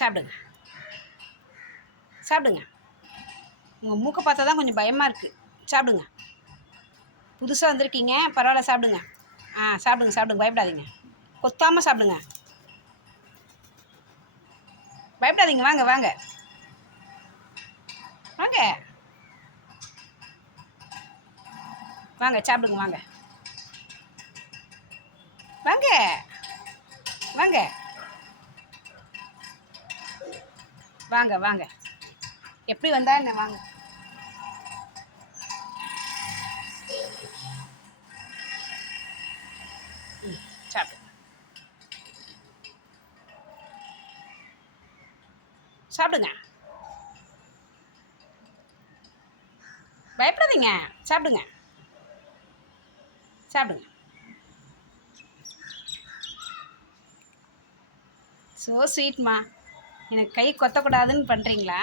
சாப்பிடுங்க. சாப்பிடுங்க. உங்கள் மூக்கை பார்த்தா தான் கொஞ்சம் பயமாக இருக்குது சாப்பிடுங்க. புதுசாக வந்திருக்கீங்க பரவாயில்ல சாப்பிடுங்க. ஆ சாப்பிடுங்க சாப்பிடுங்க பயப்படாதீங்க. கொத்தாமல் சாப்பிடுங்க. பயப்படாதீங்க வாங்க வாங்க. வாங்க. வாங்க சாப்பிடுங்க வாங்க. வாங்க. வாங்க. வாங்க வாங்க. எப்படி வந்தா என்ன வாங்க? ம், சாப்பிடுங்க சாப்பிடுங்க. பயப்படாதீங்க. சாப்பிடுங்க. சாப்பிடுங்க. ஸோ ஸ்வீட்மா எனக்கு கை கொத்தக்கூடாதுன்னு பண்ணுறீங்களா